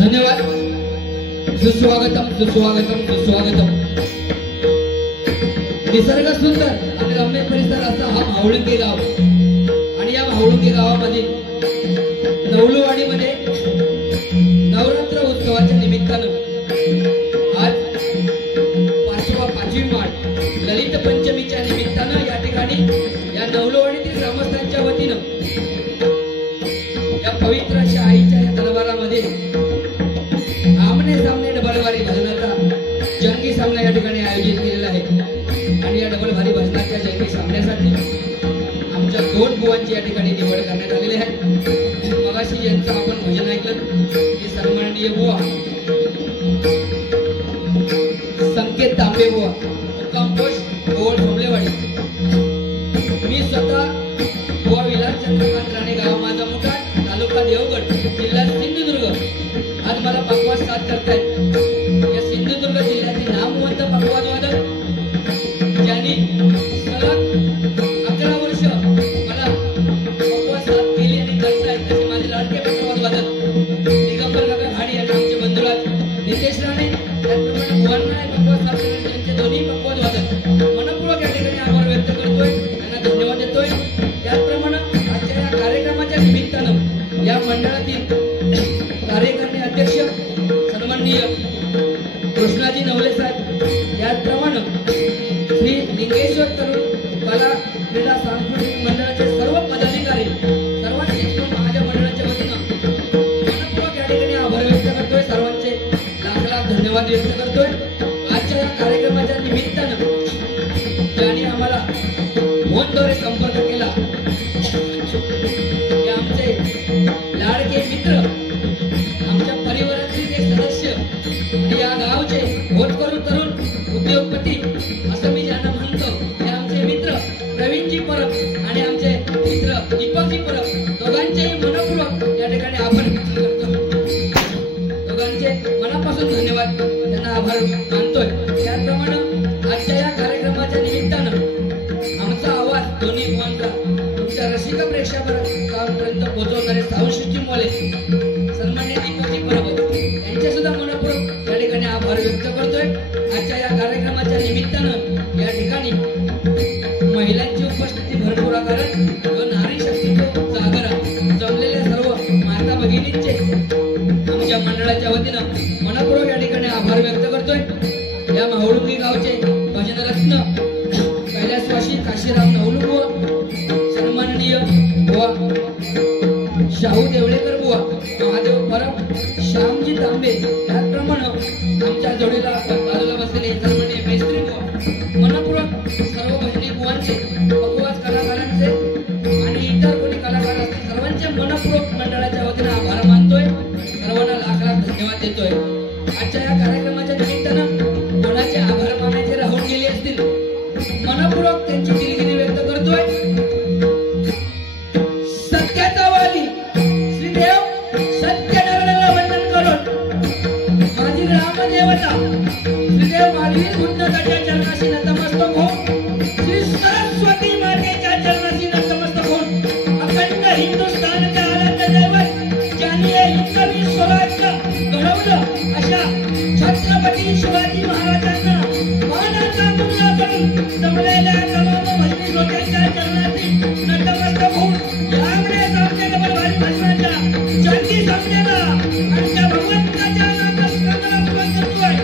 धन्यवाद. सुस्वागतम सुस्वागतम सुस्वागतम. निसर्ग सुंदर आणि रम्य परिसर असा हा मावळुंगे गाव आणि या मावळुंगे गावामध्ये नवलुवाडीमध्ये नवरात्र उत्सवाच्या निमित्तानं आज पाचवी मार्च ललित पंचमीच्या निमित्तानं या ठिकाणी या नवलुवाडीतील ग्रामस्थांच्या वतीनं या पवित्र अशा आईच्या या दरबारामध्ये आमने सामने डबलवारी भजनाचा जंगी सामना या ठिकाणी आयोजित केलेला आहे. आणि या डबलवारी भजनाच्या जंगी सामन्यासाठी आमच्या 2 बुवांची या ठिकाणी निवड करण्यात आलेली आहे. मगाशी यांचं आपण भजन ऐकलं की सन्माननीय बुवा संकेत तांबे बुवा मुक्काम पोस्ट गोवळ सोमलेवाडी. मी स्वतः बुवा विलास चंद्रकांत राणे गाव माझा मुठाण तालुका देवगड जिल्हा सिंधुदुर्ग आज मला पकवाद साथ करतायत. या सिंधुदुर्ग जिल्ह्यातील नामवंत पकवाद वादक ज्यांनी सलग 11 वर्ष मला पकवाद साथ केली आणि करतायत असे माझे लाडके पकवाद वादक दिगंबर काका घाडी यांना आमचे बंधुराज नितेश राणे त्याचप्रमाणे बुवांना पकवाद साथ करण्याचे त्यांचे दोन्ही पकवाद वादक मनपूर्वक या ठिकाणी आभार व्यक्त करतोय, त्यांना धन्यवाद देतोय. त्याचप्रमाणे आजच्या या कार्यक्रमाच्या निमित्तानं या मंडळातील कार्यकारिणी अध्यक्ष सन्माननीय कृष्णाजी नवले साहेब त्याचप्रमाणे श्री लिंगेश्वर तरुण कला क्रीडा सांस्कृतिक मंडळाचे सर्व पदाधिकारी सर्वांचे माझ्या मंडळाच्या वतीनं मनपूर्वक या ठिकाणी आभार व्यक्त करतोय, सर्वांचे लाख लाख धन्यवाद व्यक्त करतोय. आजच्या या कार्यक्रमाच्या निमित्तानं ज्यांनी आम्हाला फोनद्वारे संपर्क केला ते आमचे लाडके मित्र आमच्या परिवारातील एक सदस्य आणि या गावचे होतकरू तरुण उद्योगपती असं मी ज्यांना म्हणतो ते आमचे मित्र प्रवीणजी परब आणि आमचे मित्र दीपकजी परब दोघांचेही मनपूर्वक या ठिकाणी आभार व्यक्त करतो. दोघांचे मनापासून धन्यवाद, त्यांना आभार मानतोय. त्याचप्रमाणे आजच्या या कार्यक्रमाच्या निमित्तानं आमचा आवाज दोन्ही बुवांचा तुमच्या रसिक प्रेक्षकांपर्यंत पोहोचवणारे सावंतजी मोले सन्मान्य दीपकजी परब यांचे सुद्धा मनपूर्वक या ठिकाणी आभार व्यक्त करतोय. आजच्या या कार्यक्रमाच्या निमित्तानं या ठिकाणी महिलांची उपस्थिती भरपूर कारण व नारी शक्तीचं जागरण जमलेल्या सर्व माता भगिनींचे आमच्या मंडळाच्या वतीनं मनपूर्वक या ठिकाणी आभार व्यक्त करतोय. या मावळुंगी गावचे भजनरत्न कैलासवासी काशीराम नवलुबुवा सन्माननीय बुवा शाहू देवळेकर बुवा महादेव परब श्यामजी तांबे त्याचप्रमाणे आमच्या जोडीला बाजूला बसलेले सन्माननीय मेस्त्री बुवा मनपूर्वक सर्व भजनी बुवांचे पकवाद कलाकारांचे आणि इतर कोणी कलाकार असतील सर्वांचे मनपूर्वक मंडळाच्या वतीने आभार मानतोय, सर्वांना लाख लाख धन्यवाद देतोय. आजच्या या कार्यक्रमाच्या निमित्तानं कोणाचे आभार मानायचे राहून गेले असतील मनपूर्वक त्यांची दिलगिरी व्यक्त करतोय. सत्याचा वाली श्रीदेव सत्यनारायणाला वंदन करून माझी रामदेवता श्रीदेव माधवी बुद्धच्या चरणाशी नतमस्तक होऊन श्री सरस्वती मातेच्या चरणाशी नतमस्तक होऊन अखंड हिंदुस्थानच्या आराध्य दैवत ज्यांनी हे हिंदवी स्वराज्य घडवलं अशा छत्रपती शिवाजी महाराजांना मानाचा मुजरा करून जमलेल्या तमाम भजनी श्रोत्यांच्या चरणाशी नतमस्तक होऊन यामुळे सामने डबलवारी भजनाच्या जंगी सामन्याला आमच्या भगवंताच्या नामस्मरणाला सुरुवात करतोय.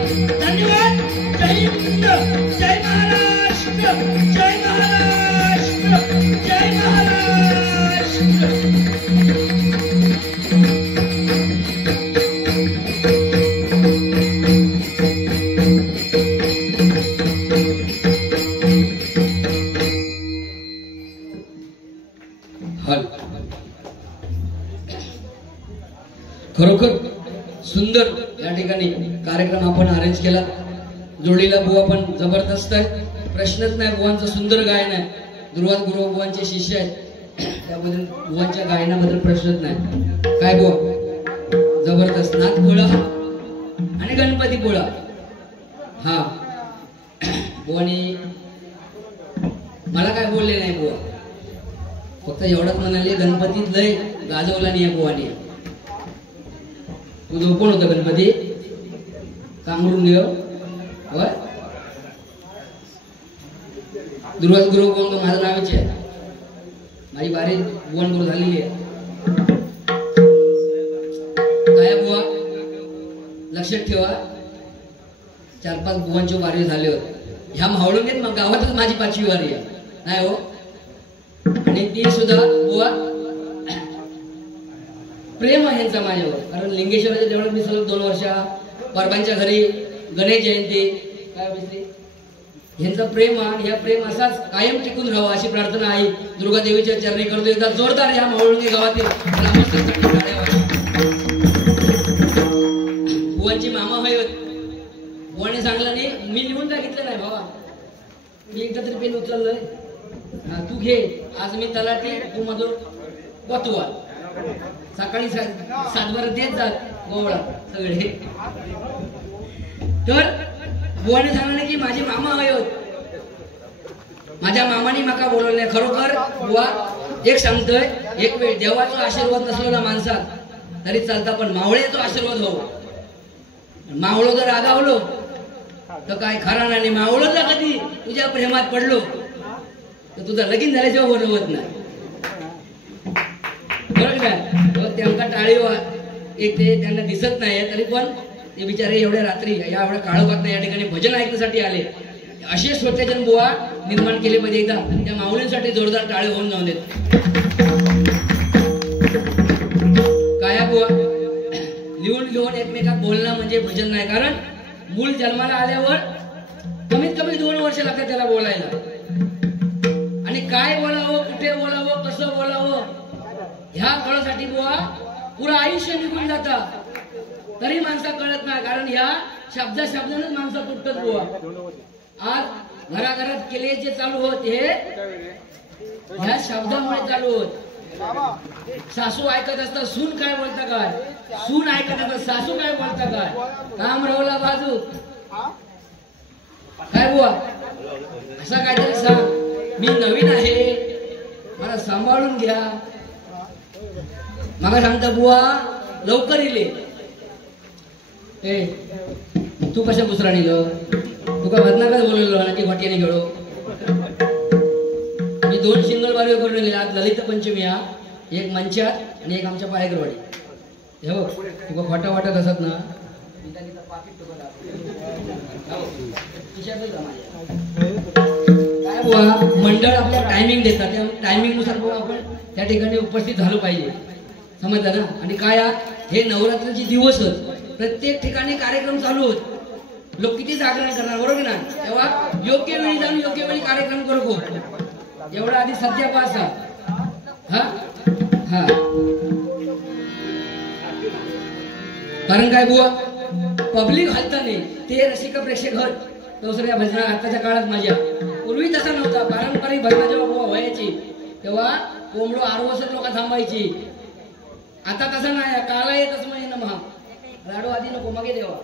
धन्यवाद. जय हिंद, जय महाराष्ट्र, जय महाराष्ट्र, जय महाराष्ट्र. खरोखर सुंदर या ठिकाणी कार्यक्रम आपण अरेंज केला. जोडीला बुवा पण जबरदस्त आहे, प्रश्नच नाही. बुवांचं सुंदर गायन आहे. दुर्वाद गुरु बुवांचे शिष्य आहेत, त्याबद्दल बुवांच्या गायनाबद्दल प्रश्नच नाही. काय बुवा जबरदस्त नाथ गोळा आणि गणपती गोळा. हा बुवानी मला काय बोलले नाही बुवा, फक्त एवढंच म्हणाले गणपतीत लय गाजवला नाही बुवानी. तुझं कोण होतं गणपती कांगरून घेऊ होय दुर्वास गुरु कोण तो माझं नावाचे आहे माझी बारी बुवन गुरु झालेली आहे काय बुवा लक्षात ठेवा 4-5 बुवांची वारी झाले होते ह्या मावळून मग गावातच माझी 5वी वारी आहे नाही हो आणि ती सुद्धा बुवा प्रेम आहे यांचा माझ्यावर कारण लिंगेश्वराच्या देवळात मी सलग 2 वर्ष परबांच्या घरी गणेश जयंती काय बोलते यांचा प्रेम आणि ह्या प्रेम असाच कायम टिकून राहावा अशी प्रार्थना आहे दुर्गा देवीच्या चरणी करतो एकदा जोरदार ह्या मावळुंगे गावातील बुवांची मामा होय बुवाने सांगलं नाही मी लिहून काय घेतलं नाही बाबा मी एकदा तरी पेन उचललंय तू घे आज मी तलाठी तू मधून कोतवाल सकाळी 7 देत जात गोवळा सगळे तर बुवाने सांगलं की माझे मामा होय माझ्या मामाने माका बोलवले खरोखर बुवा एक सांगतोय एक वेळ देवाचा आशीर्वाद नसलो ना माणसात तरी चालता पण मावळ्याचा आशीर्वाद हो मावळो जर रागावलो तर काय खरा नाही मावळो जर कधी तुझ्या प्रेमात पडलो तर तुझा लगीन झाल्याशिवाय होत नाही बरोबर काय त्यांना टाळी येते त्यांना दिसत नाही तरी पण ते बिचारे एवढ्या रात्री या एवढ्या काळोखात या ठिकाणी भजन ऐकण्यासाठी आले असे श्रोतेजन बुवा निर्माण केले पाहिजे एकदा त्या माऊलींसाठी जोरदार टाळे होऊन जाऊन देत काय बुवा लिहून एकमेकात बोलणं म्हणजे भजन नाही कारण मूल जन्माला आल्यावर कमीत कमी 2 वर्ष लागतात त्याला बोलायला आणि काय बोलावं कुठे बोलावं कसं बोलावं ह्या कळसाठी बुवा पुरं आयुष्य निघून जातं तरी माणसा कळत नाही कारण ह्या शब्दानंच माणसं तुटतात बुवा आज घराघरात केले जे चालू होत हे ह्या शब्दामुळे चालू होत सासू ऐकत असता सून काय बोलता काय सून ऐकत असता सासू काय बोलता काय काम रावला बाजू काय बुवा असं काहीतरी सांग मी नवीन आहे मला सांभाळून घ्या मला सांगता बुवा लवकर इले तू कशा दुसरा निघ तुका भजनाकाच बोलवलं ना की वाट्याने खेळो मी 2 सिंगल बारी करून गेले आज ललित पंचमी हा एक मंचात आणि एक आमच्या पायगरवाडी हे बघ तुका खोटा वाटत असत ना काय बुवा मंडळ आपल्या टायमिंग देतात त्या टायमिंग नुसार बुवा आपण त्या ठिकाणी उपस्थित झालो पाहिजे समजलं ना आणि काय हे नवरात्रीचे दिवस प्रत्येक ठिकाणी कार्यक्रम चालू होत लोक किती जागरण करणार बरोबर ना तेव्हा योग्य वेळी जाऊन योग्य वेळी कार्यक्रम करू एवढा आधी सध्या पास हा कारण काय बुवा पब्लिक हलता नाही ते रसिक प्रेक्षक हत दुसऱ्या भजना आताच्या काळात माझ्या पूर्वी तसा नव्हता पारंपरिक भजना जेव्हा बुवा व्हायची तेव्हा कोंबडो आरवसर लोक थांबायची आता तसं नाही काला येतच म्हणजे ना महा राडो आधी नको मागे देवा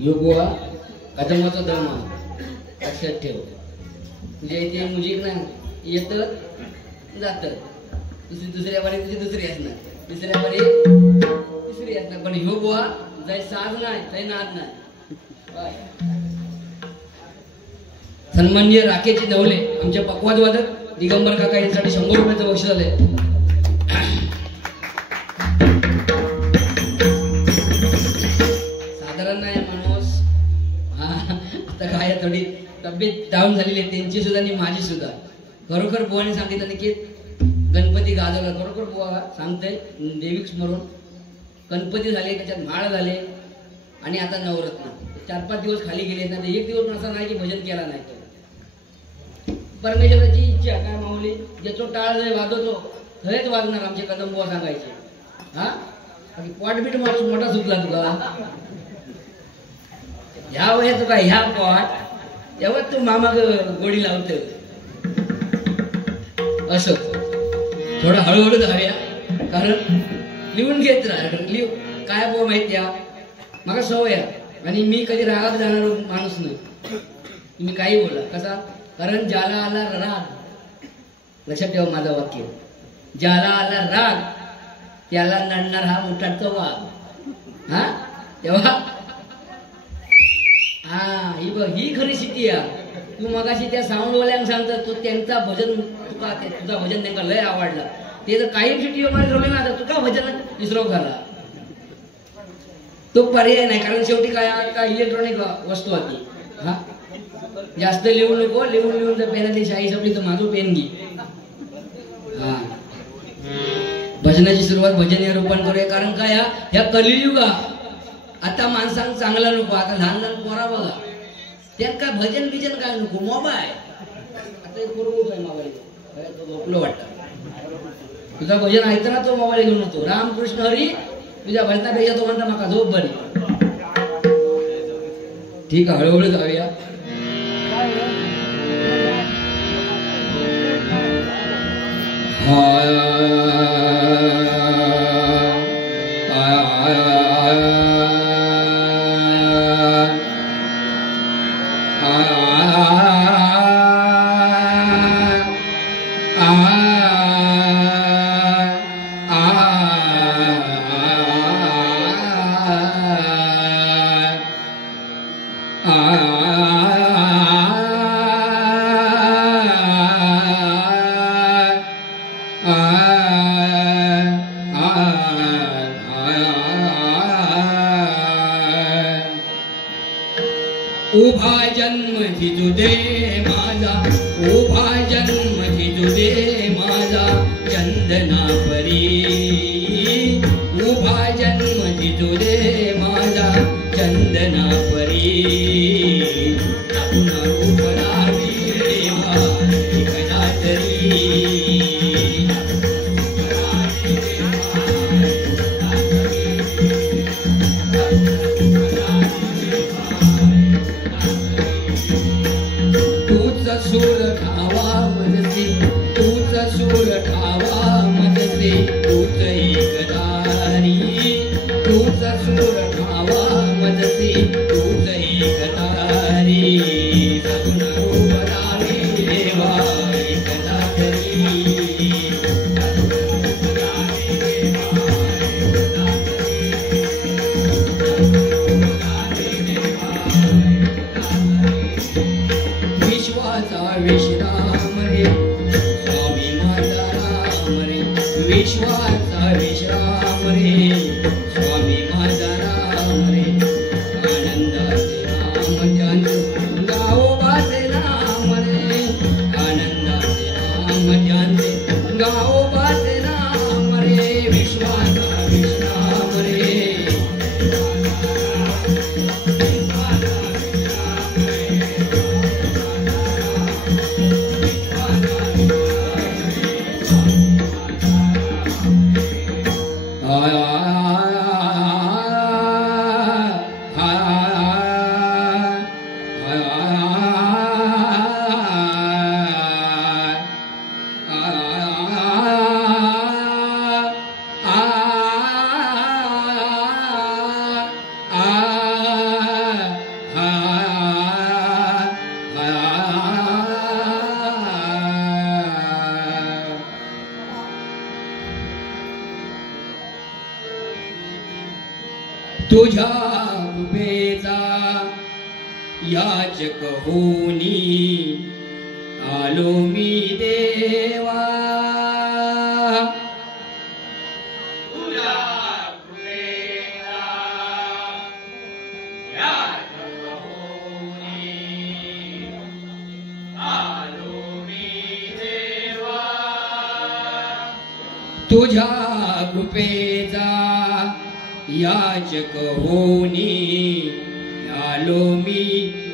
योगवा कदमाचा दमा लक्षात ठेव. तुझ्या इथे मुजीक ना येत जात दुसऱ्या बारी तुझी दुसरी असणार तिसऱ्या बारी तिसरी असणार पण ह्यो बुवा जाय साज नाही जाय नाद नाही. सन्माननीय राकेशजी नवले आमच्या पक्वाद वादक दिगंबर काका यांच्यासाठी 100 रुपयाचं बक्षीस आलंय. साधारण नाही माणूस आता काय थोडी तब्येत डाऊन झालेली आहे त्यांची सुद्धा आणि माझी सुद्धा. खरोखर बुवाने सांगितलं की गणपती गाजवला खरोखर बुवा सांगते देविक स्मरून गणपती झाले त्याच्यात माळ झाले आणि आता नवरत्न 4-5 दिवस खाली गेले ना. एक दिवस असा नाही की भजन केला नाही. परमेश्वराची इच्छा काय माऊली ज्याचो टाळ जाय वाजवतो खरेच वाजणार आमचे कदम बुवा सांगायचे. हा पोटबीट माणूस मोठा चुकला तुला ह्या वयात तुका ह्या पोट तेव्हा तू मामा गोडी लावतो असं. थोडं हळूहळू धाव्या कारण लिहून घेत राहा. काय बुवा माहिती या मला सवय आहे आणि मी कधी रागात जाणार माणूस नाही. तुम्ही काही बोला कसा कारण ज्याला आला राग लक्षात ठेवा माझं वाक्य ज्याला आला राग त्याला नडणार हा मोठा वाघ. हा तेव्हा ही बघ ही खरी स्थिती आहे. तू मगाशी त्या साऊंडवाल्यांना सांगतात तू त्यांचा भजन तुका तुझा भजन त्यांना लय आवडला ते जर काही सिटी मध्ये ठेवले ना तर तुका भजन विसरव झाला तो पर्याय नाही. कारण शेवटी काय इलेक्ट्रॉनिक वस्तू आली. हा जास्त लिहू नको लिहून जर पेनातली शाही संपली तर माझं पेन घे. हा भजनाची सुरुवात भजनीय रूपान करूया. कारण काय ह्या कलियुगा आता माणसांना चांगला नको. आता लहान लहान पोरा बघा त्यात काय भजन बिजन काय नको मोबाईल. आता एक बरोबर आहे मोबाईल झोपलं वाटतं तुझा भजन ऐकतं ना तो मोबाईल घेऊन होतो रामकृष्ण हरी तुझ्या भजनापेक्षा तो म्हणता नका झोप बरी. ठीक आहे हळूहळू जाऊया. उभा जन्म जिजुदे माझा उभा जन्म जिजुदे माझा चंदना परी. उभा जन्म जिजुदे माझा चंदना परी. पुन्हा उपरावी देवा कदा तरी. सूर ठावा मजसे तूच सूर ठावा मजसे तूच एकदारी. तूच सूर ठावा मजसे तूच एकदारी. सगुण उपरावी देवा एकदा तरी. विश्राम रे स्वामी माझा राम रे विश्वाचा विश्राम रे स्वामी माझा तुझ्या कृपेचा याचक होनी आलो मी देवा. तुझ्या कृपेचा याचक होनी आलो मी देवा. तुझ्या कृपेचा याचक होनी आलो मी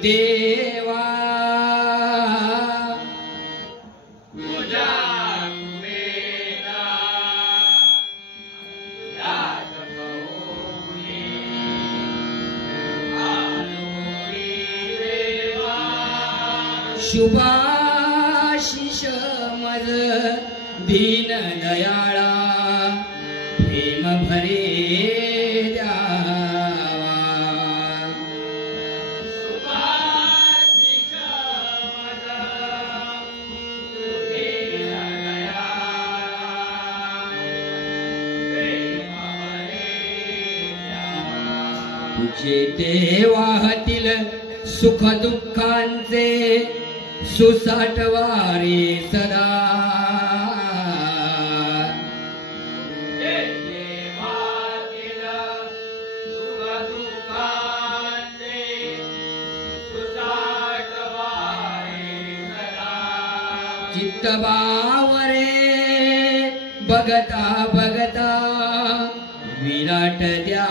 देवा. तुझ्या कृपेचा याचक होनी आलो मी देवा. शुभाशिष मज दीन दयाळा प्रेम भरे तुझे ते वाहतील सुख दुःखांचे सुसाटवारे सदा. चित्त बावरे बघता बघता विराट द्या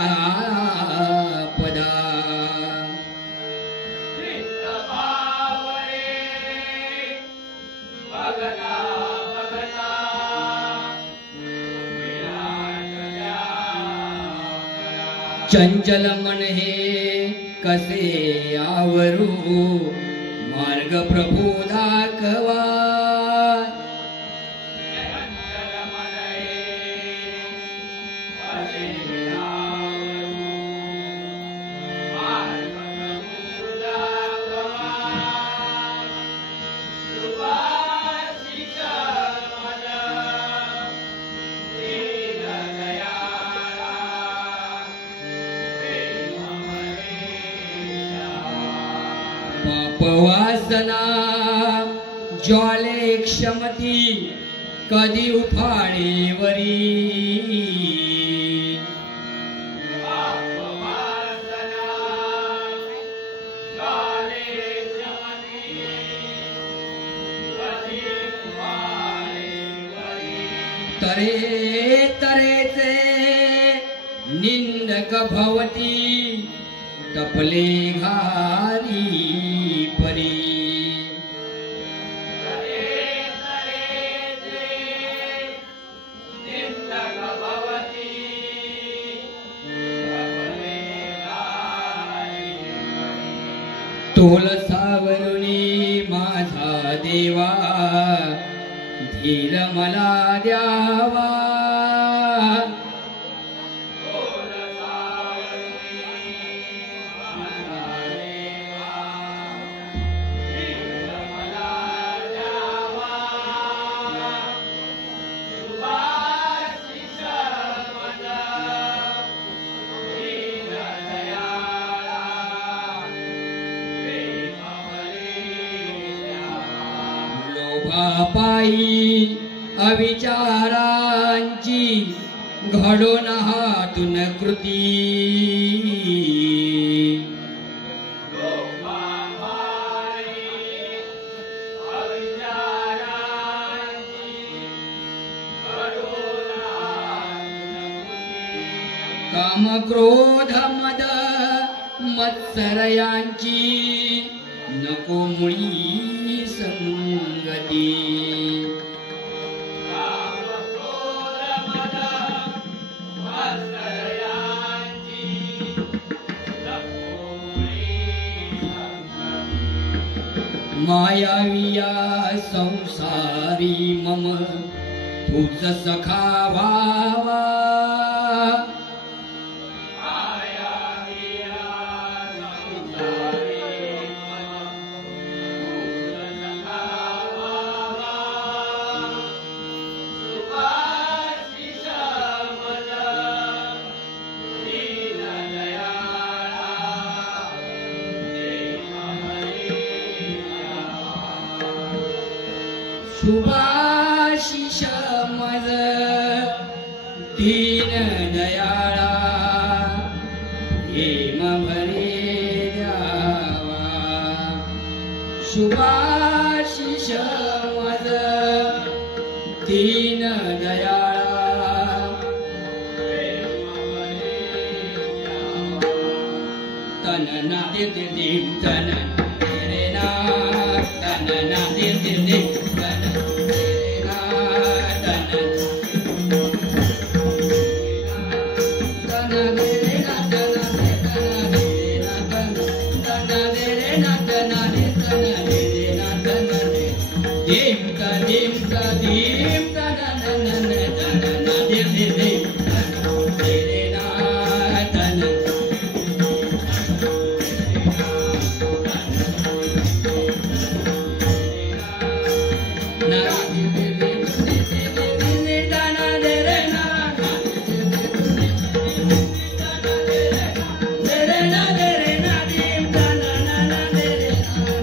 पदा. चंचल मन हे कसे आवरू मार्ग प्रभू दाखवा. पापवासना ज्वाले क्षमती कधी उफाळेवरी. तरे तरेचे निंदक भवती तपले घाली परी. तोल सावरुणी माझा देवा धीर मला द्यावा. पायी अविचारांची घडोन हातून कृती. काम क्रोध मद मत्सर यांची नको मुळी संगती. मायाविया संसारी मम तूच सखा व्हावा. शुभाशिष मज दीन दयाळा हेम भरे द्यावा शुभाशिष मज दीन दयाळा तन नादे दिम तन रे ना तन नादे दिम तन रे ना तन तन रे ना तन रे ना तन रे ना तन रे ना तन दिम ta dim ta na na na na ta na dim dim dim re na ta na na dim dim dim ta na de re na de re na dim ta na na na de re na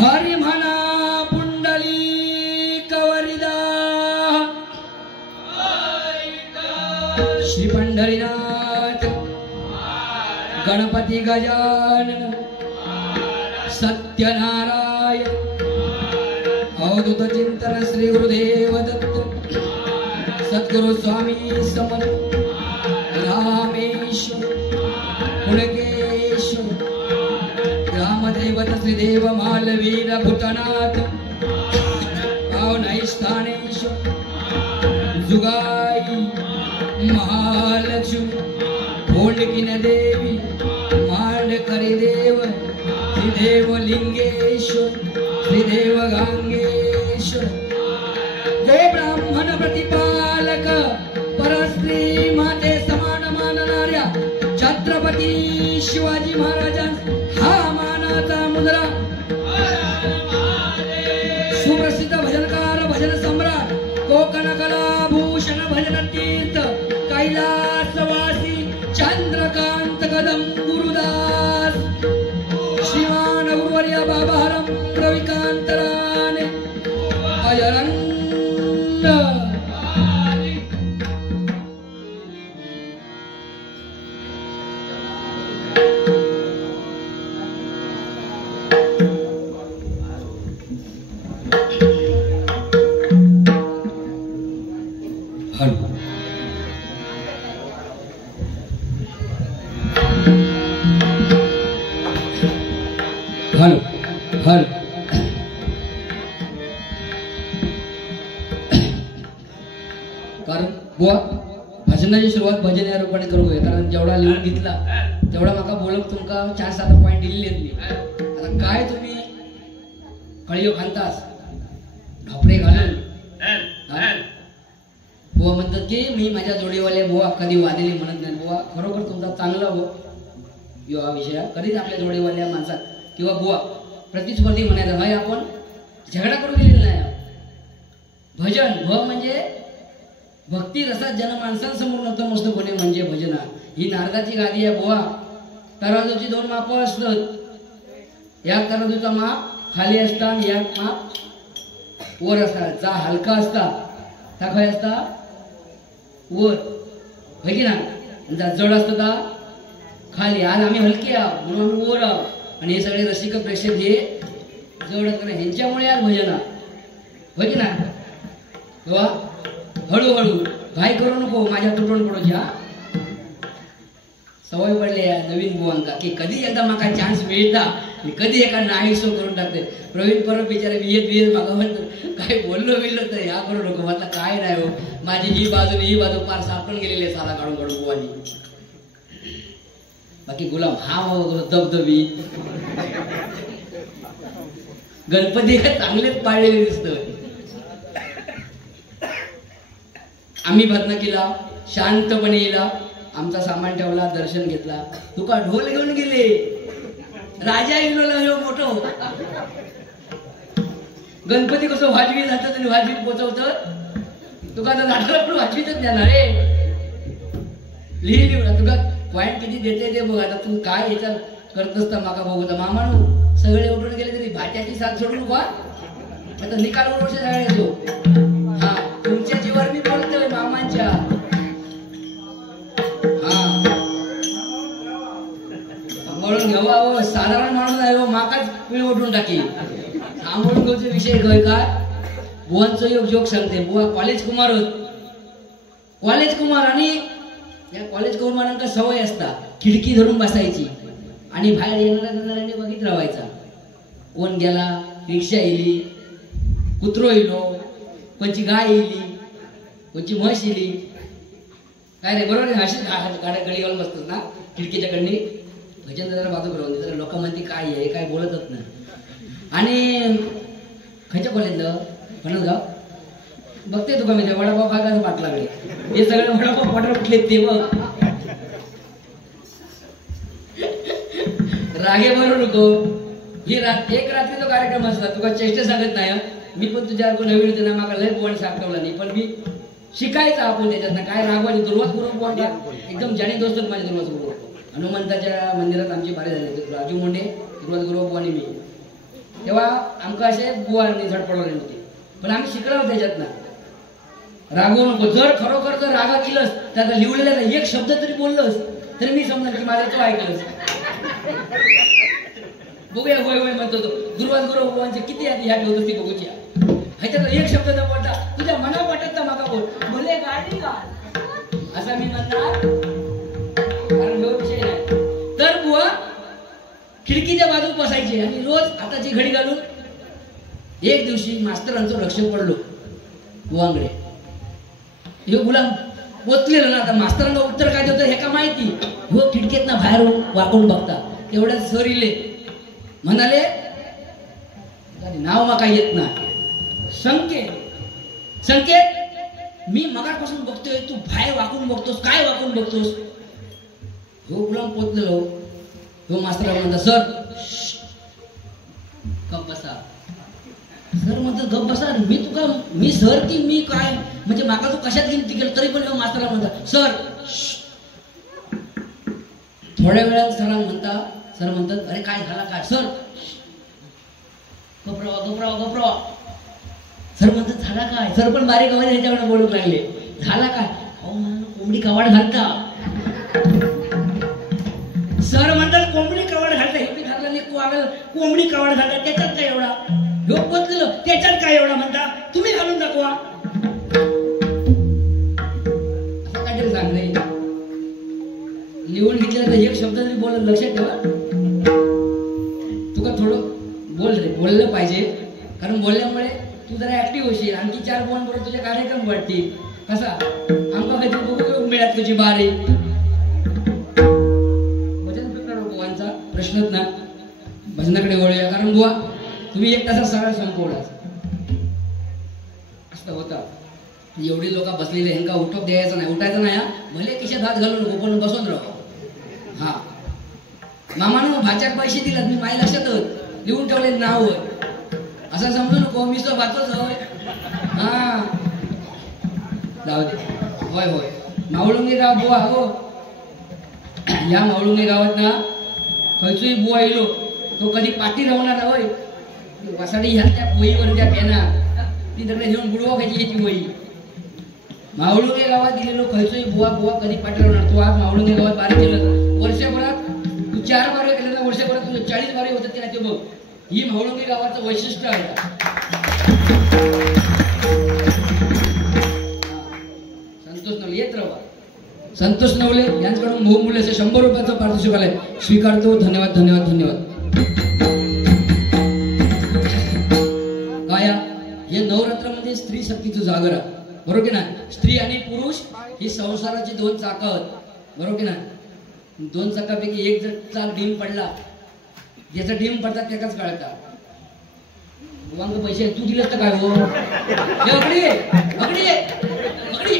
Hari म्हणा पुंडलिक वरिदा श्री पंढरीनाथ गणपती गजानन सत्यनारायण अवधूत चिंतन श्री गुरुदेव दत्त सद्गुरु स्वामी समर्थ रामेश्वर पुणकेश्वर ग्रामदैवत श्रीदेव मालवीर भूतनाथ पावनाई स्थानेश्वर जुगाई महालक्ष्मी भोंडकिन देवी मांडकरी देव श्रीदेव लिंगेश्वर श्रीदेव गांगेश्वर गो ब्राह्मण प्रतिपालक परस्त्री माते समान मानणाऱ्या छत्रपती शिवाजी महाराजांचा हा मानाचा मुद्रा सुप्रसिद्ध भजनकार भजन सम्राट कोकण कला भूषण भजन तीर्थ कैलासवासी चंद्रकांत कदम गुरुदास श्रीमान गुरुवर्य बाबारम रविकांत राणे अजरंग हल हल कारण बुवा भजनाची सुरुवात भजन या रूपाने करूया कारण जेवढा लिहून घेतला तेवढा माका बोलक तुमका 4-7 पॉइंट दिलेले मी आता काय तुम्ही कळियो खांतास ढोपडे घालून बुवा म्हणतात की मी माझ्या जोडीवाले बुवा कधी वादिली म्हणत नाही बुवा खरोखर तुमचा चांगला या विषया कधीच आपल्या जोडीवाल्या माणसात किंवा बुवा प्रतिस्पर्धी म्हणायचं भाई आपण झगडा करू गेलेला नाही भजन भ म्हणजे भक्ती रसात जन माणसांसमोर नतमस्तपणे म्हणजे भजना ही नारदाची गादी आहे बुवा तराजूची 2 माप असतात या तराजूचा माप खाली असतात या माप वर असता जा हलका असता ता खंय असता वर होय की ना जा जड असता ता खाली आज आम्ही हलके आहोत म्हणून आम्ही वर आहोत आणि हे सगळे रसिक प्रेक्षक हे जड असतात ह्यांच्यामुळे आज भजन होय की ना तेव्हा हळूहळू घाई करू नको माझ्या तुटून पडूची हा सवय पडली आहे नवीन बुवांका की कधी एकदा माका चान्स मिळता कधी एका नाही शो करून टाकते प्रवीण परब बिचारे बियत मागा म्हणतो काय बोललो तर या करू नको म्हटलं काय नाही हो माझी ही बाजू पार सापडून गेलेली साला काढून बुवानी बाकी गुलाम हा दबदबी गणपती चांगलेच पाळलेले दिसत आम्ही भजना केला शांतपणे येला आमचा सामान ठेवला दर्शन घेतला तुका ढोल घेऊन गेले राजा येलो मोठो गणपती कसं वाजवी जातात आणि वाजवीत पोचवत तुका तर झाडाला पण वाजवीतच देणार रे लिहिली तुका पॉइंट किती देते ते बघ आता तू काय याच्यात करत असता माका बघू तर मामानू सगळे उठून गेले तरी भाच्याची साथ सोडून का आता निकाल वर्ष सगळे येतो हा तुमच्या जीवावर मी बोलतोय मामांच्या म्हणून घ्यावा साधारण माणूस आहे माकाच पिळ उठून टाकी सांभाळून घेऊचे विषय काय काय बुवांचं योग जोक सांगते बुवा कॉलेज कुमार आणि या कॉलेज कुमारांना सवय असता खिडकी धरून बसायची आणि बाहेर येणाऱ्या बघित राहायचा कोण गेला रिक्षा येली कुत्रो येलो कोणची गाय येली कोणची म्हस येली काय रे बरोबर गाड्या गडी घालून बसतोस ना खिडकीच्या कडनी भजन जरा बाजू करून जरा लोक म्हणते काय आहे काय बोलतच नाही आणि खयच्या कॉलेजला म्हणत गाव बघते तुका मी वडापाव खायला पाठ लागले हे सगळे वडापाव पाठर कुठले ते बघ रागे बरोबर नको ही एक रात्रीचा कार्यक्रम असला तुका चेष्टा सांगत नाही मी पण तुझ्या नवीन होते ना मला लय पोवण सापडवला नाही पण मी शिकायचं आपण त्याच्यात काय रागवानी दुर्वास गुरु एकदम जाणी दोस्त माझे दुर्वास गुरु हनुमंताच्या मंदिरात आमची भारी झाली राजू मुंडे दुर्वास गुरु आणि मी तेव्हा आमका असे बुवा झडपडवले नव्हते पण आम्ही शिकलो त्याच्यात ना रागवू नको जर खरोखर जर रागा केलंस त्याचा लिहिलेला एक शब्द तरी बोललोस तरी मी समजा की माझा तो ऐकलंस बघूया होय होय म्हणतो तो दुर्वास गुरुबांचे किती आधी ह्या ठेवतो ती बघूच्या ह्याच्यात एक शब्द न बोलता तुझ्या मना वाटत ना मागा बोल भले गाडी घाल असा मी म्हणणार कारण जो विषय नाही तर बुवा खिडकीच्या बाजूत बसायचे आणि रोज हाताची घडी घालून एक दिवशी मास्तरांचं लक्ष पडलो बुवांकडे हे गुलाम पोचलेलं ना आता मास्तरांना उत्तर काय देतं हे का माहिती हो खिडकीतनं बाहेर वाकून बघता तेवढ्यात सर इले म्हणाले नाव मा काही येत नाही संकेत मी मगापासून बघतोय तू बाहेर वाकून बघतोस काय वाकून बघतोस हो गुलाम पोचलेलो हो मास्तर म्हणता सर गप बसा सर म्हणतात गप बसा मी सर की मी काय म्हणजे माका तू कशात गिनती केलं तरी पण मास्तरला म्हणता सर थोड्या वेळात सर म्हणतात अरे काय झाला काय सर गपरावा सर म्हणतात झाला काय सर पण बारीक आवाज ह्याच्याकडे बोलू लागले झाला काय अहो मला कोंबडी कवाड घालता सर म्हणतात कोंबडी कवाड घालता हे मी घातलं नाही कोंबडी कवाड घालता त्याच्यात काय एवढा लोक बदललं त्याच्यात काय एवढा म्हणता तुम्ही घालून दाखवा असं काहीतरी सांग नाही लिहून घेतलेला एक शब्द तरी बोल लक्षात ठेवा तुका थोडं बोललं पाहिजे कारण बोलल्यामुळे तू जरा ऍक्टिव्ह होशील आणखी 4 पॉइंट बरोबर तुझे कार्यक्रम वाढतील कसा आंबा कधी बघू मिळत तुझी बारी भजन प्रकार बुवांचा प्रश्नच ना भजनाकडे वळूया कारण बुवा तुम्ही 1 तासात सगळा संपवला असं होता एवढी लोक बसलेले ह्यांका उठप द्यायचं नाही उठायचं नाही भले खिशात हात घालून नको पण बसून राहा हा मामानं भाच्यात पैसे दिलात मी माझ्या लक्षातच लिहून ठेवले नाव होय असं समजू नको मी तो बातच होय हा जाऊ दे होय होय मावळुंगे गाव बुवा हो या मावळुंगे गावात ना खयचोही बुवा येलो तो कधी पाठी राहणार होय वसाडी ह्या त्या पोईवर त्या पेना ती दगड घेऊन बुडवा खायची याची वही मावळुंगे गावात गेलेलो खयचोय बुवा बुवा कधी पाठवणार. तू आज मावळुंगे गावात बारी केलं वर्षभरात तू 4 बारे केलं ना वर्षभरात तुझं 40 बारे होतात की नाही ते बघ. ही मावळुंगे गावाचं वैशिष्ट्य आहे. संतोष नवले येत राहा. संतोष नवले यांच्याकडून बहुमूल्य 100 रुपयाचं पारितोषिक आलंय स्वीकारतो. धन्यवाद धन्यवाद धन्यवाद. काया हे नवरात्रामध्ये स्त्री शक्तीचं जागर आहे बरोबर की नाही. स्त्री आणि पुरुष ही संसाराची 2 चाकं आहेत बरोबर की नाही. 2 चाकापैकी एक जर चाक डीम पडला ज्याचा डीम पडतात त्याकाच कळतात. वांग पैसे तू दिलंस तर काय हो अगडी अगडी अगडी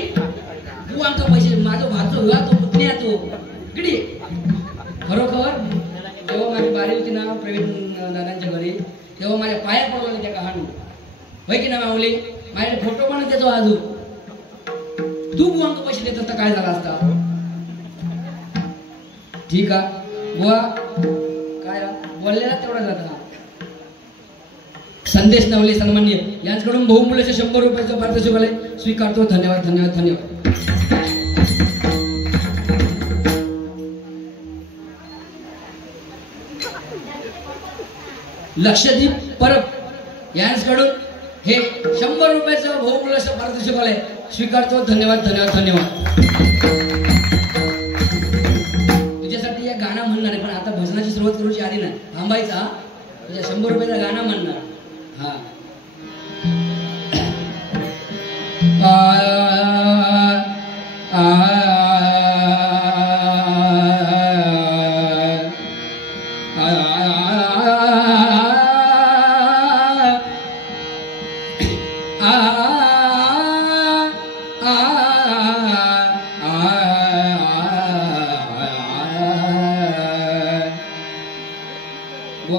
तू वांग पैसे माझं भाचो हुआ तो पुतण्या तो इकडे. खरोखर जेव्हा माझी बारी होती ना प्रवीण दादांच्या घरी तेव्हा माझ्या पाया पडवले त्या कहाणी होय की ना माऊली. माझ्या फोटो पण देतो आजू तू बुवांक पैसे देत असता काय झाला असता. ठीक आहे बुवा काय बोललेला तेवढा जाता. संदेश नवले सन्मान्य यांच्याकडून बहुमूल्य 100 रुपयाचं पारितोषिक आलंय स्वीकारतो. धन्यवाद धन्यवाद धन्यवाद. लक्षदीप परब यांच्याकडून हे 100 रुपयाचं बहुमूल्य पारितोषिक आलंय स्वीकारतो. धन्यवाद धन्यवाद धन्यवाद. तुझ्यासाठी एक गाणं म्हणणार आहे पण आता भजनाची सुरुवात करूची आधी नाही थांबायचा. तुझ्या 100 रुपयाचं गाणं म्हणणार. हा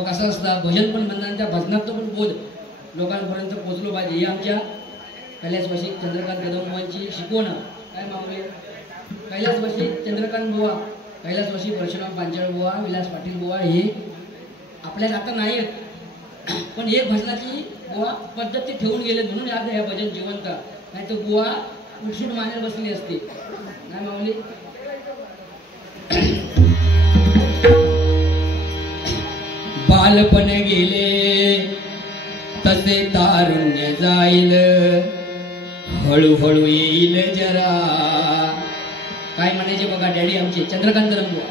कसं असतं भजन पण म्हणणार भजनात पण बोध लोकांपर्यंत पोहोचलो पाहिजे. ही आमच्या कैलासवासी चंद्रकांत कदमबाबांची शिकवण काय मावले. कैलासवासी चंद्रकांत बुवा कैलासवासी परशुराम पांचाळ बुवा विलास पाटील बुवा हे आपल्याला आता नाही आहेत पण एक भजनाची बुवा पद्धती ठेवून गेले म्हणून आज हे भजन जिवंत. नाही तर बुवा उठसूट मानेर बसली असते नाही माऊली. बालपण गेले तसे तारुण्य जाईल हळूहळू येईल जरा. काय म्हणायचे बघा डॅडी आमचे चंद्रकांत रंगुआ.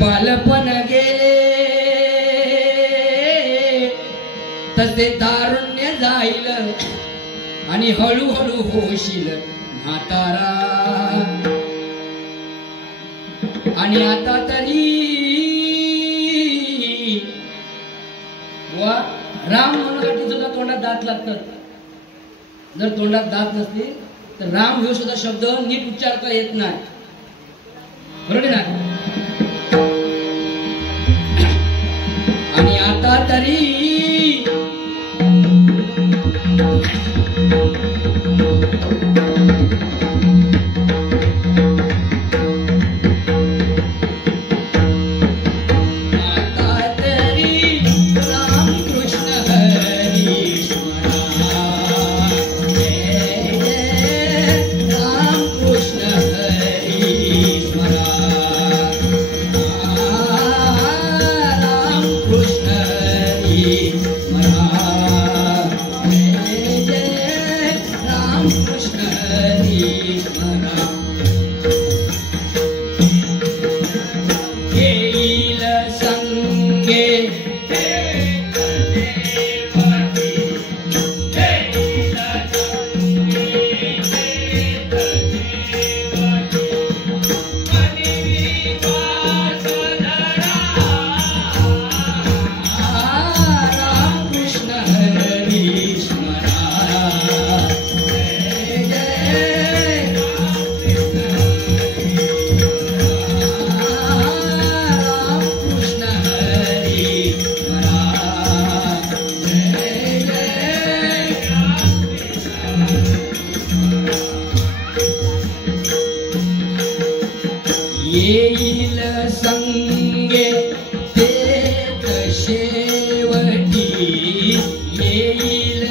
बालपण गेले तसे तारुण्य जाईल आणि हळूहळू होशील म्हातारा. आणि आता तरी राम म्हणून सुद्धा तोंडात दात लागतात. जर तोंडात दात नसतील तर राम हे सुद्धा शब्द नीट उच्चारता येत नाही बरोबर ना. आणि आता तरी येईल संगे तेत शेवटी येईल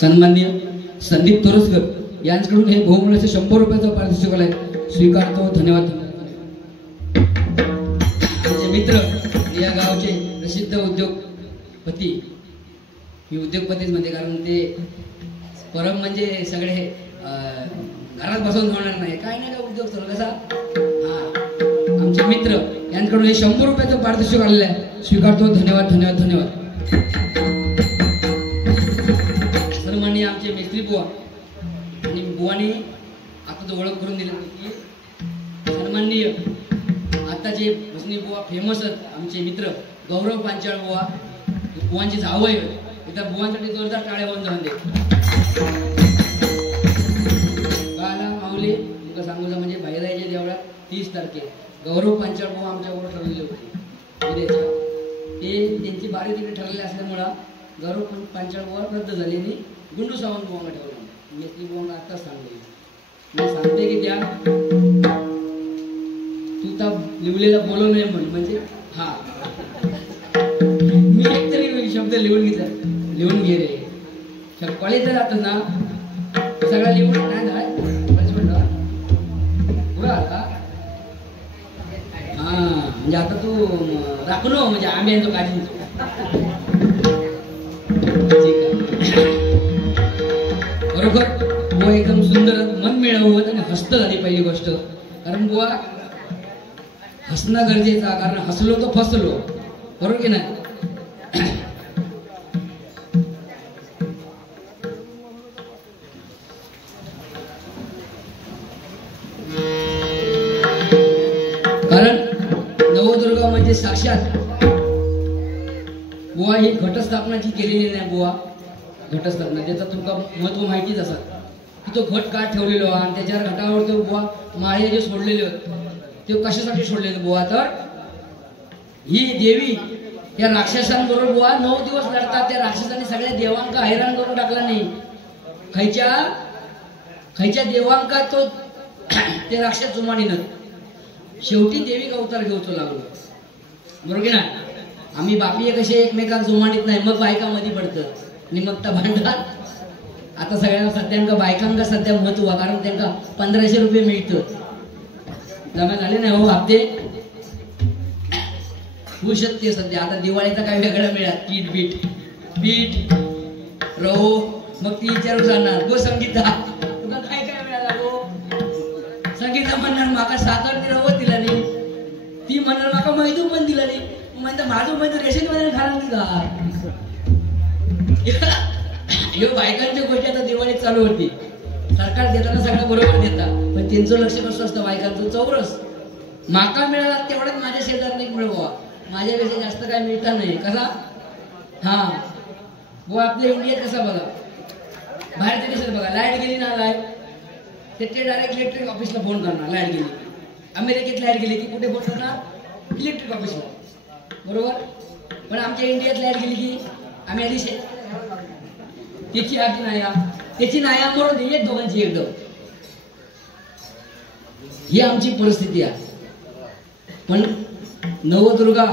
सन्माननीय संदीप तोरसकर यांच्याकडून हे बहुमूल्याचे 100 रुपयाचं पारितोषिक आहे, स्वीकारतो. धन्यवाद. आमचे मित्र या गावचे प्रसिद्ध उद्योगपती, ही उद्योगपतीच म्हणते कारण ते परम म्हणजे सगळे घरात बसवून होणार नाही, काय नाही का उद्योग चालू कसा. हा, आमचे मित्र यांच्याकडून हे 100 रुपयाचं पारितोषिक आलेलं आहे, स्वीकारतो. धन्यवाद धन्यवाद धन्यवाद. सन्माननीय आमचे मिस्त्री बुवा आणि बुवानी आता तो ओळख करून दिली की सन्माननीय आता जे भसनी बुवा फेमस आहेत आमचे मित्र गौरव पांचाळ बुवा, बुवांची जावं आहे. इथं बुवांसाठी जोरदार टाळ्या होऊन जाऊन दे. बाला माऊली तुका सांगू जा म्हणजे बाहेरायच्या देवळात 30 तारखेला गौरव पांचाळ बुवा आमच्याबरोबर ठरलेले होते उद्याच्या. ते त्यांची बारी तिकडे ठरलेली असल्यामुळं गौरव पांचाळ बुवा रद्द झाली आणि गुंडू सावंत बुवांना ठेवलं. मेत्री बुवांना आत्ताच सांगले, मी सांगते की त्या तू तर लिवलेला बोलव नाही म्हणजे हा मी एकतरी शब्द लिहून घेतला, लिहून घे रे. कॉलेजला जातात ना सगळा लिहून नाही झाला पुरा आता. हा म्हणजे आता तू राखलो म्हणजे आम्ही तो काढून बरोबर. बुवा एकदम सुंदर मन मिळवत आणि हसत झाली पहिली गोष्ट, कारण बुवा हसणं गरजेचं, कारण हसलो तो फसलो, बरोबर की नाही. कारण नवदुर्गा म्हणजे साक्षात बुवा ही घटस्थापनाची केलेली नाही. बुवा घटस्थापना त्याचा तुमका महत्व माहितीच असत की तो घट का ठेवलेलो आणि त्याच्यावर घटावर तो बुवा माळे जे सोडलेले होते ते कशासाठी सोडलेले बुवा, तर ही देवी त्या राक्षसांबरोबर बुवा 9 दिवस लढतात. त्या राक्षसांनी सगळ्या देवांका हैराण करून टाकला नाही. खयच्या देवांका तो ते राक्षस जुमानीनं शेवटी देवी अवतार घेऊचो लागलो, बरोबर की ना. आम्ही बापी कसे एकमेकात जुमानीत नाही, मग बायका मध्ये पडतं आणि मग त्या भांडतात. आता सगळ्यांना सध्या बायकांका सध्या महत्व, कारण त्यांना 1500 रुपये मिळतं. जमा झाले नाही हो हप्ते होऊ शकते सध्या. आता दिवाळीचा काय वेगळं मिळाल पीठ रहो, मग ती विचारून जाणार गो संगीता तुला काय काय मिळाला गो. संगीता म्हणणार माका 7-8 रवत दिला नाही, ती म्हणणार माका मैदू पण दिला नाही, म्हणता माझं मैदू रेशन मध्ये खाणार का. हे बायकांच्या गोष्टी आता दिवाळीत चालू होती. सरकार देताना सगळं बरोबर देतात, पण त्यांचं लक्ष कसं असतं बायकांचं चौरस. माका मिळाला तेवढ्यात माझ्या शेजारने मिळवा, माझ्यापेक्षा जास्त काय मिळता नाही कसा. हा बुवा आपल्या इंडियात कसा बघा, बाहेरच्या देशात बघा लाईट गेली ना ते डायरेक्ट इलेक्ट्रिक ऑफिसला फोन करणार. लाईट गेली, अमेरिकेत लाईट गेली की कुठे फोन करणार, इलेक्ट्रिक ऑफिसला, बरोबर. पण आमच्या इंडियात लाईट गेली की आम्ही आधी त्याची आधी नाया त्याची नाया म्हणून येत दोघांची एकदम. ही आमची परिस्थिती आहे. पण नवदुर्गा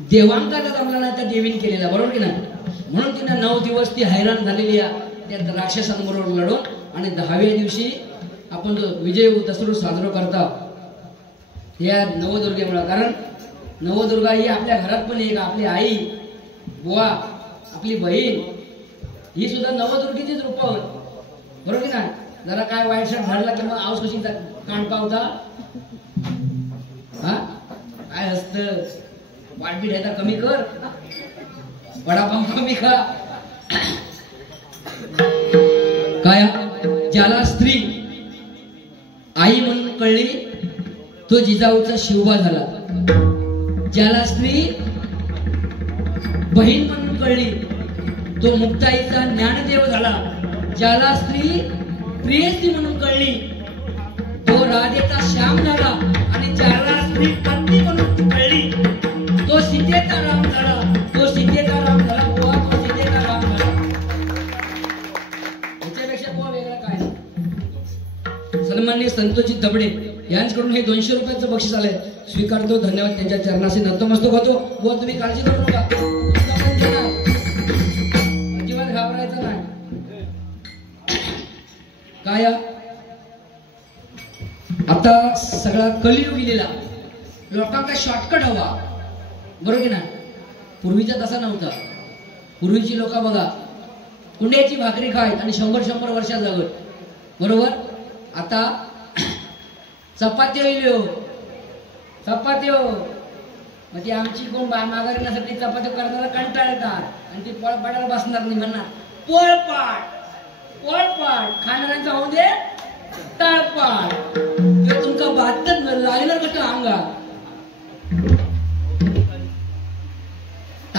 देवांका जमला नाही त्या देवीने केलेला, बरोबर की नाही. म्हणून तिने 9 दिवस ती हैराण झालेली आहे त्या राक्षसांबरोबर लढून. आणि 10व्या दिवशी आपण जो विजय दसरा साजरा करता या नवदुर्गेमुळे. कारण नवदुर्गा ही आपल्या घरात पण एक आपली आई बुवा आपली बहीण ही सुद्धा नवदुर्गेचीच रूप होत, बरोबर की नाही. जरा काय वाईट शब्द घडला की मग आवाज कशी कान पावता हा काय असत वाटबीट ह्याचा कमी कर, वडापाव कमी खा. काय ज्याला स्त्री आई म्हणून कळली तो जिजाऊचा शिवबा झाला. ज्याला स्त्री बहीण म्हणून कळली तो मुक्ताईचा ज्ञानदेव झाला. ज्याला स्त्री प्रियसी म्हणून कळली तो राधेचा श्याम झाला. आणि ज्याला स्त्री पत्नी म्हणून कळली तो सीतेचा राम झाला. तो सीतेचा राम झाला बुवा, तो सीतेचा राम झाला. याच्यापेक्षा बुवा वेगळा काय नाही. सन्माननीय संतोषजी दबडे यांच्याकडून हे 200 रुपयाचं बक्षीस आलंय, स्वीकारतो. धन्यवाद. त्यांच्या चरणाशी नतमस्तक होतो. बुवा तुम्ही काळजी करू नका, अजिबात घाबरायचं नाही. काय आता सगळा कलियुग गेलेला, लोकांना शॉर्टकट हवा, बरोबर की ना. पूर्वीचा तसा नव्हता. पूर्वीची लोक बघा कुंड्याची भाकरी खायत आणि 100-100 वर्षात जगत, बरोबर. आता चपाती होईल हो, चपाती हो. मग ती आमची कोण माघारण्यासाठी चपाती करणारा कंटाळ येतात आणि ती पळपाटाला बसणार नाही, म्हणणार पोळपाट पोळपाट. खाणाऱ्यांचा होऊ दे तळपाट. ते तुमका बातच लागणार कसं अंगा.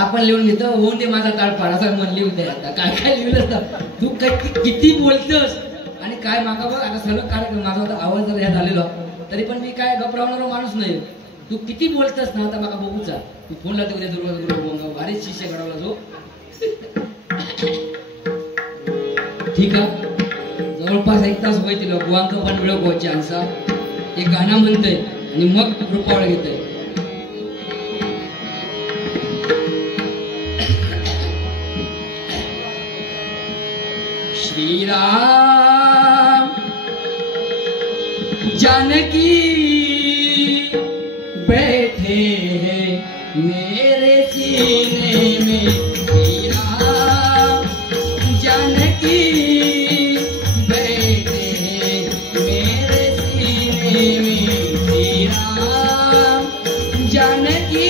आपण लिहून घेतो होऊन दे माझा तळपाट असं म्हणली होते. आता काय काय लिहिलं असतं तू किती बोलतोस आणि काय मागा बघ. आता सर्व कार्यक्रम माझा होता आवाज जर ह्या झालेला तरी पण मी काय घबरावणारा माणूस नाही. तू किती बोलतस ना आता मागा बघूचा. तू फोन लावते उद्या दुर्गा भारीच शिष्य घडवला जो. ठीक आहे. जवळपास 1 तास होईल गुवांक पण वेळ पोहोचे आमचा. एक गाणं म्हणतंय आणि मग रुपावळ घेतोय. श्रीराम जानकी बैठे हैं मेरे सीने में. श्रीराम जानकी बैठे हैं मेरे सीने में. श्रीराम जानकी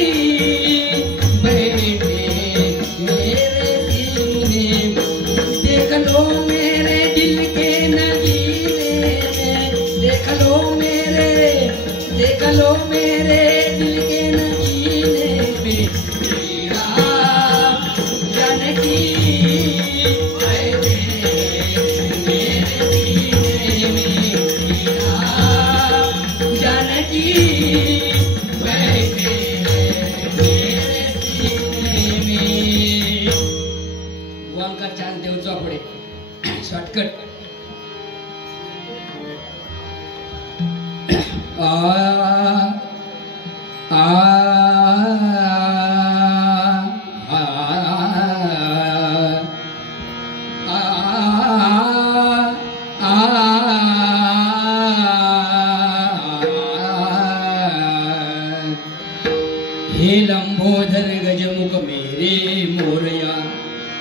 बैठे हैं मेरे सीने में. देख लो मेरे दिल के नगीने में, देख लो मेरे दिल के नगीने में. श्रीराम जानकी बैठे मेरे सीने में. श्रीराम जानकी बैठे मेरे सीने में. ओंकार चांद देवचो आपडे शॉर्टकट. आ आ हे लंबोदर गजमुख मेरे मोरया,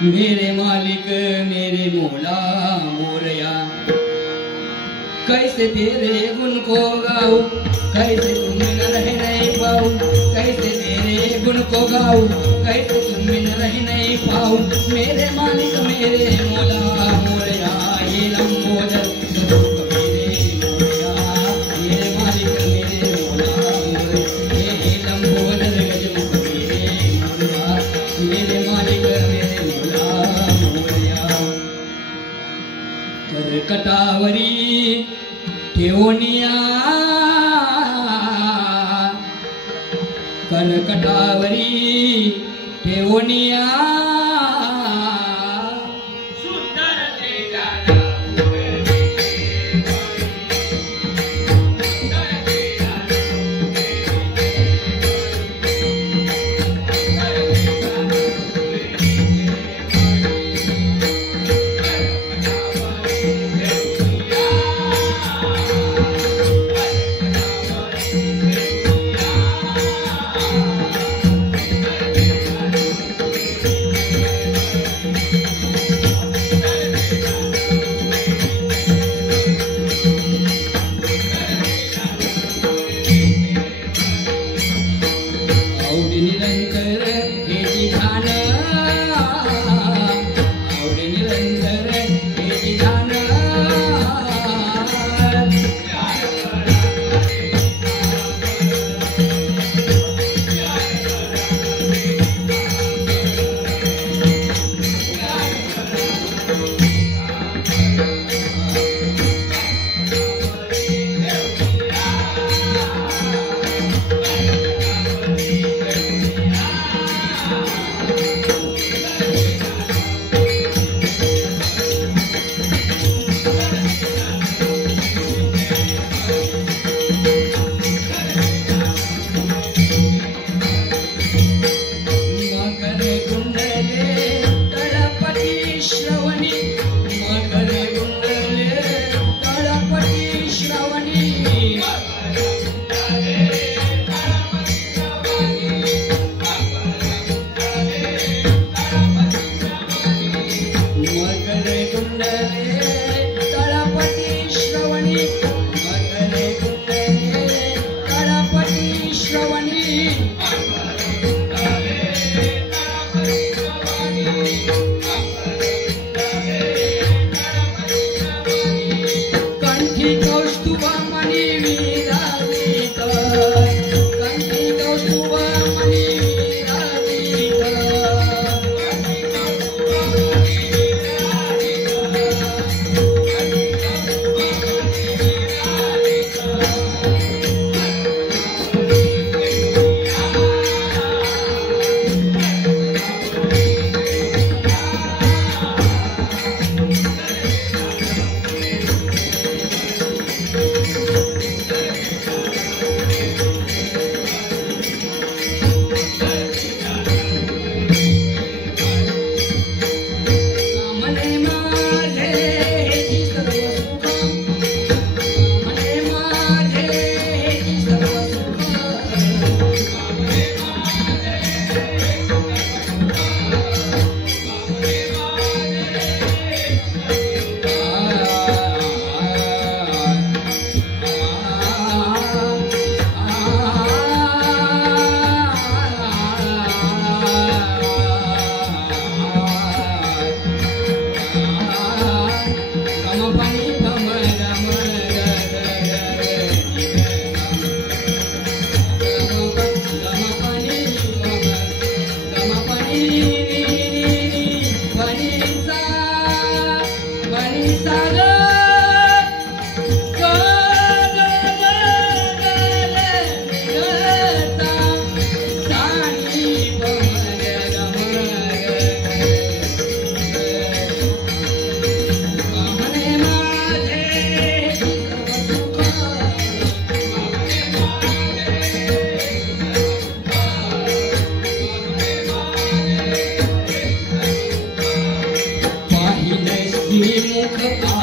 मेरे मालिक मेरे मोला मोरया. कैसे तेरे गुण को गाऊं, कैसे तुम न रह नहीं पाऊं. कैसे तेरे गुण को गाऊं, कैसे तुम न रह नहीं पाऊं. मेरे मालिक मेरे मोला मोरया. हे लंबोदर गजमुख मेरे मोरया, मेरे मालिक मेरे मोला मोरया. हे लंबोदर गजमुख मेरे मोरया, मेरे मालिक मेरे मोला मोरया. कर्कटावरी ठेवनिया, कर्कटावरी ठेवनिया. इथं